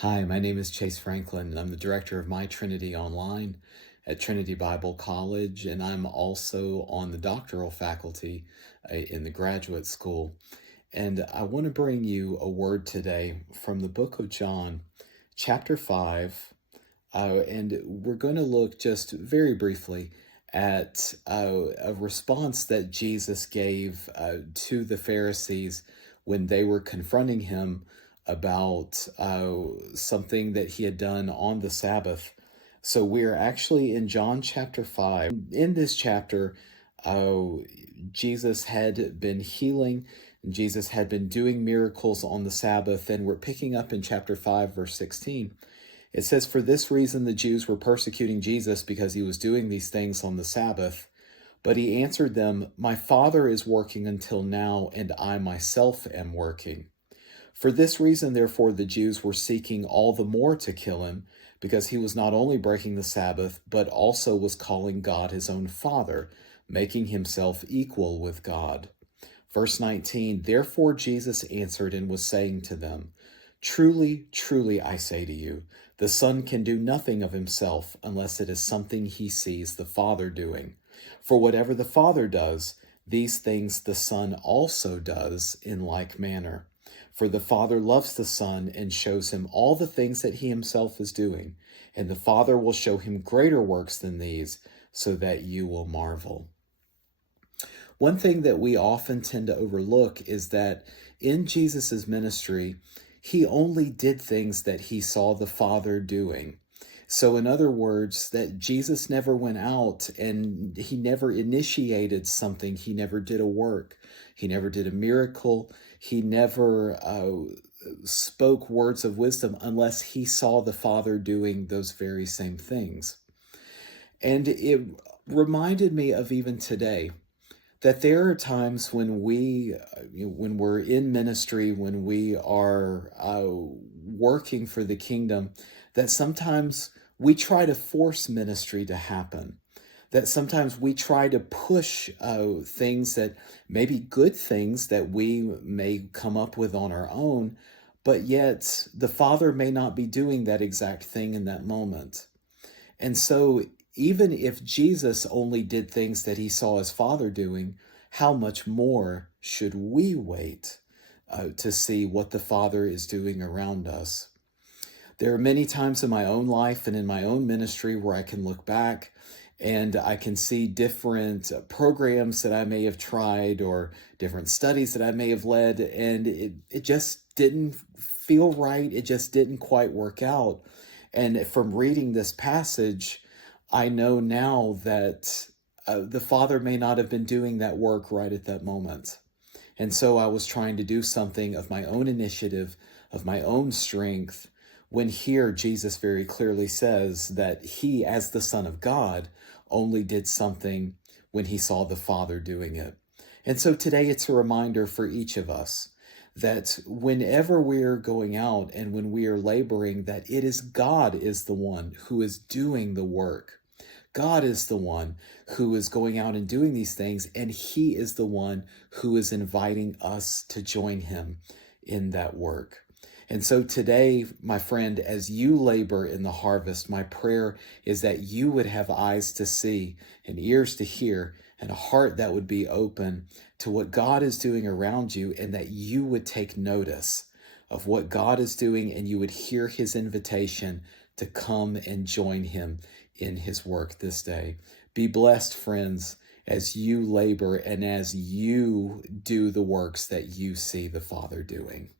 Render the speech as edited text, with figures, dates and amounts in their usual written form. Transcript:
Hi, my name is Chase Franklin, and I'm the director of My Trinity Online at Trinity Bible College, and I'm also on the doctoral faculty in the graduate school. And I want to bring you a word today from the book of John, chapter 5, and we're going to look just very briefly at a response that Jesus gave to the Pharisees when they were confronting him about something that he had done on the Sabbath. So we're actually in John chapter 5. In this chapter, uh, Jesus had been healing, Jesus had been doing miracles on the Sabbath, and we're picking up in chapter 5, verse 16. It says, "For this reason the Jews were persecuting Jesus because he was doing these things on the Sabbath. But he answered them, 'My Father is working until now, and I myself am working.' For this reason, therefore, the Jews were seeking all the more to kill him, because he was not only breaking the Sabbath, but also was calling God his own Father, making himself equal with God." Verse 19, "Therefore Jesus answered and was saying to them, 'Truly, truly, I say to you, the Son can do nothing of himself unless it is something he sees the Father doing. For whatever the Father does, these things the Son also does in like manner. For the Father loves the Son and shows him all the things that he himself is doing, and the Father will show him greater works than these, so that you will marvel.'" One thing that we often tend to overlook is that in Jesus' ministry, he only did things that he saw the Father doing. So, in other words, that Jesus never went out and he never initiated something, he never did a work, he never did a miracle, he never spoke words of wisdom unless he saw the Father doing those very same things. And it reminded me of even today that there are times when when we're in ministry, when we are working for the kingdom, that sometimes we try to force ministry to happen. That sometimes we try to push things that maybe good things that we may come up with on our own, but yet the Father may not be doing that exact thing in that moment. And so, even if Jesus only did things that he saw his Father doing, how much more should we wait to see what the Father is doing around us? There are many times in my own life and in my own ministry where I can look back and I can see different programs that I may have tried or different studies that I may have led, and it just didn't feel right. It just didn't quite work out. And from reading this passage, I know now that the Father may not have been doing that work right at that moment. And so I was trying to do something of my own initiative, of my own strength, when here Jesus very clearly says that he, as the Son of God, only did something when he saw the Father doing it. And so today it's a reminder for each of us that whenever we're going out and when we are laboring, that it is God is the one who is doing the work. God is the one who is going out and doing these things, and he is the one who is inviting us to join him in that work. And so today, my friend, as you labor in the harvest, my prayer is that you would have eyes to see and ears to hear and a heart that would be open to what God is doing around you, and that you would take notice of what God is doing and you would hear his invitation to come and join him in his work this day. Be blessed, friends, as you labor and as you do the works that you see the Father doing.